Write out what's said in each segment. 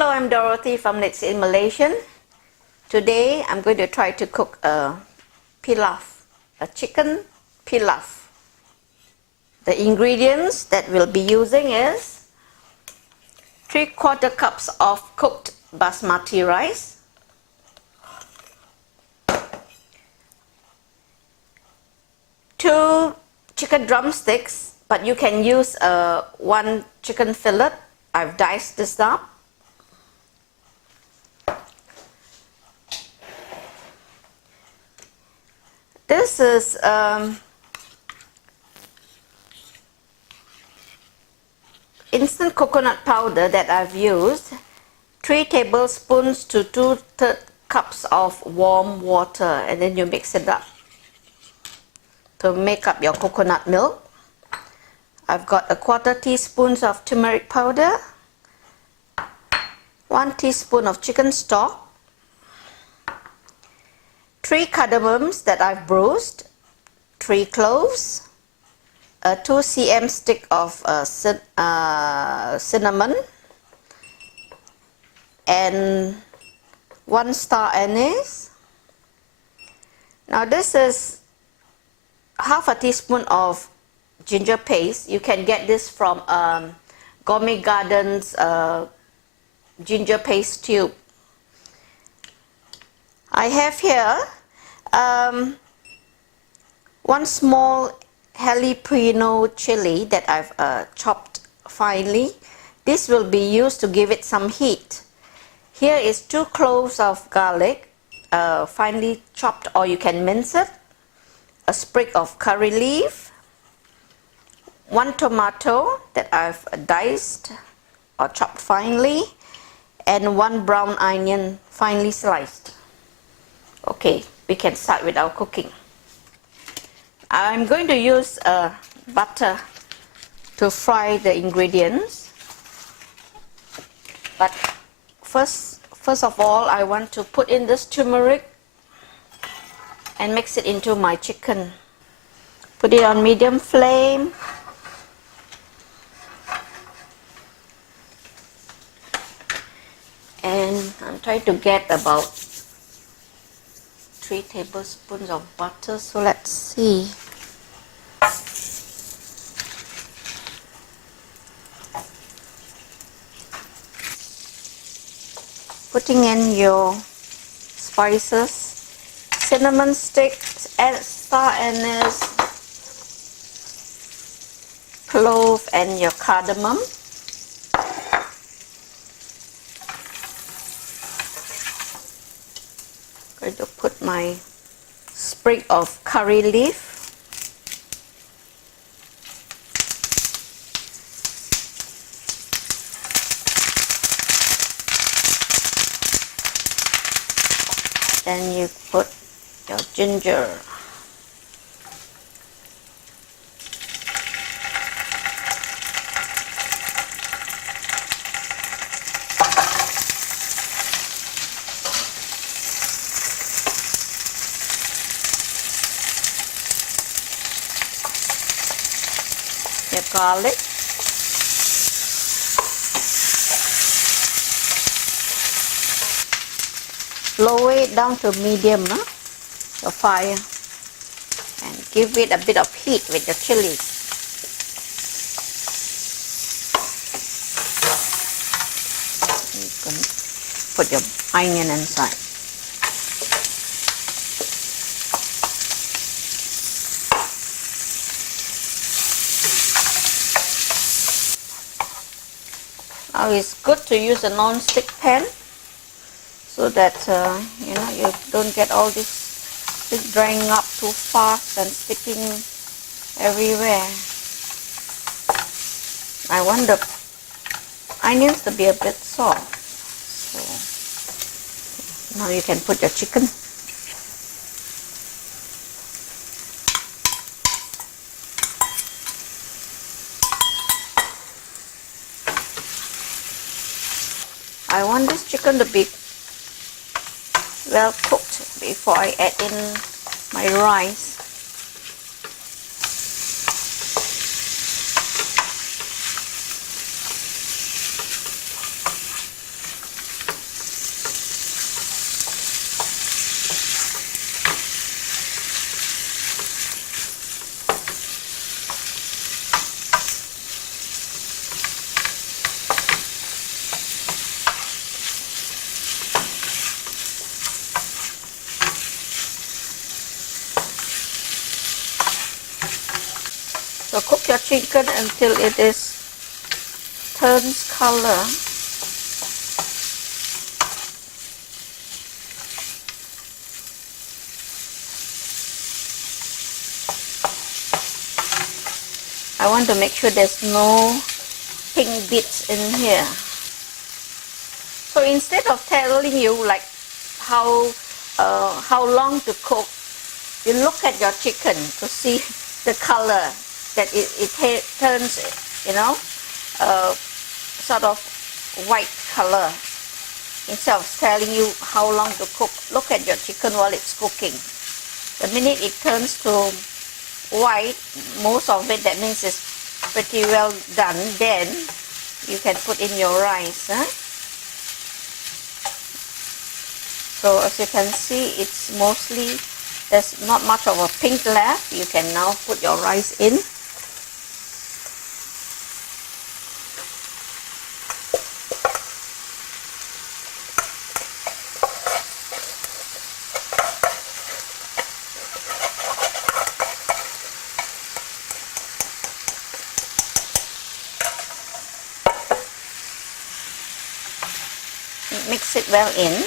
Hello, I'm Dorothy from Let's Eat Malaysian. Today I'm going to try to cook a pilaf, a chicken pilaf. The ingredients that we'll be using is 3/4 cups of cooked basmati rice, 2 chicken drumsticks, but you can use 1 chicken fillet. I've diced this up. This is instant coconut powder that I've used, 3 tablespoons to 2/3 cups of warm water, and then you mix it up to make up your coconut milk. I've got 1/4 teaspoon of turmeric powder, 1 teaspoon of chicken stock, 3 cardamoms that I've bruised, 3 cloves, a 2 cm stick of cinnamon, and 1 star anise. Now this is half a teaspoon of ginger paste. You can get this from Gourmet Gardens ginger paste tube. I have here 1 small Jalapeno chilli that I've chopped finely. This will be used to give it some heat. Here is 2 cloves of garlic, finely chopped, or you can mince it, a sprig of curry leaf, 1 tomato that I've diced or chopped finely, and 1 brown onion finely sliced. Okay, we can start with our cooking. I'm going to use butter to fry the ingredients, but first of all I want to put in this turmeric and mix it into my chicken. Put it on medium flame. And I'm trying to get about 3 tablespoons of butter, so let's see. Putting in your spices, cinnamon sticks, star anise, clove, and your cardamom. Going to put my sprig of curry leaf. Then you put your ginger. Your garlic, lower it down to medium, your fire, and give it a bit of heat with the chili. You can put your onion inside. Now it's good to use a non-stick pan so that you know, you don't get all this drying up too fast and sticking everywhere. I want the onions to be a bit soft. So now you can put your chicken. I want this chicken to be well cooked before I add in my rice. So cook your chicken until it turns color. I want to make sure there's no pink bits in here. So instead of telling you like how long to cook, you look at your chicken to see the color that it turns, you know, sort of white color. Instead of telling you how long to cook, look at your chicken while it's cooking. The minute it turns to white, most of it, that means it's pretty well done. Then you can put in your rice. So as you can see, it's mostly, there's not much of a pink left. You can now put your rice in. Mix it well in.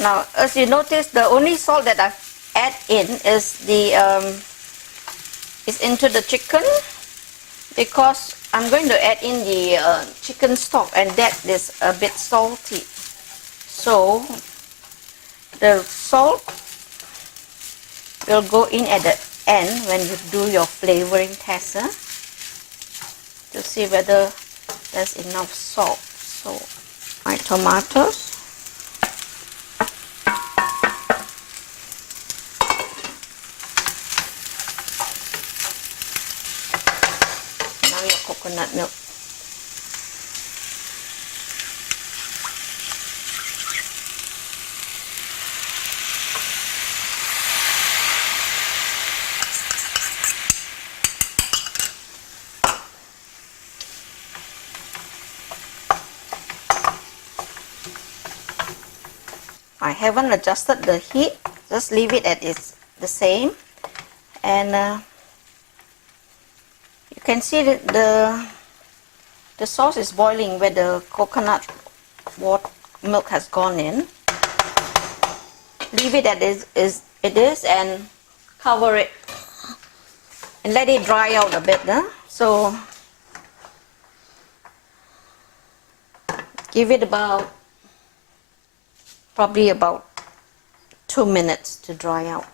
Now, as you notice, the only salt that I've add in is into the chicken, because I'm going to add in the chicken stock, and that is a bit salty. So the salt will go in at the end when you do your flavoring test, to see whether there's enough salt. So my tomatoes. Now your coconut milk. I haven't adjusted the heat, just leave it at the same, and you can see that the sauce is boiling where the coconut milk has gone in. Leave it as it is and cover it and let it dry out a bit. So give it probably about 2 minutes to dry out.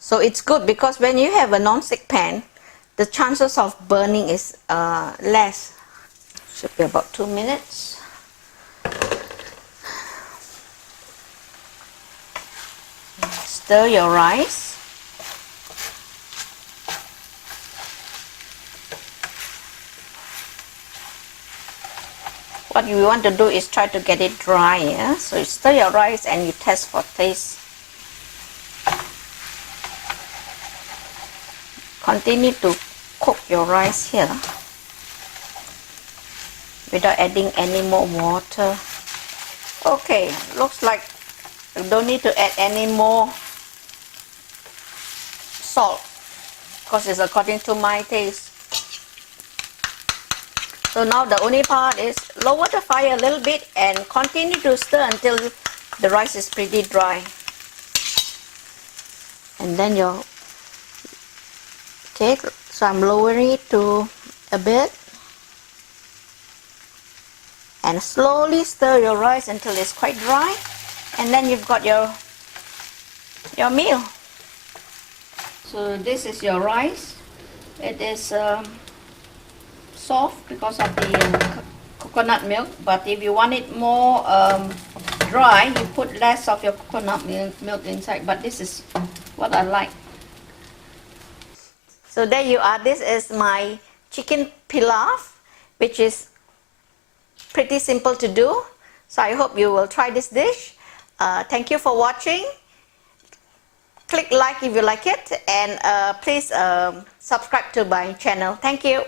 So it's good because when you have a non-stick pan, the chances of burning is less. Should be about 2 minutes. Stir your rice. What you want to do is try to get it dry, yeah? So you stir your rice and you test for taste. Continue to cook your rice here without adding any more water. Okay, looks like you don't need to add any more salt because it's according to my taste. So now the only part is lower the fire a little bit and continue to stir until the rice is pretty dry. And then so I'm lowering it to a bit. And slowly stir your rice until it's quite dry. And then you've got your meal. So this is your rice. It is soft because of the coconut milk, but if you want it more dry, you put less of your coconut milk inside, but this is what I like. So there you are. This is my chicken pilaf, which is pretty simple to do. So I hope you will try this dish. Thank you for watching. Click like if you like it, and please subscribe to my channel. Thank you.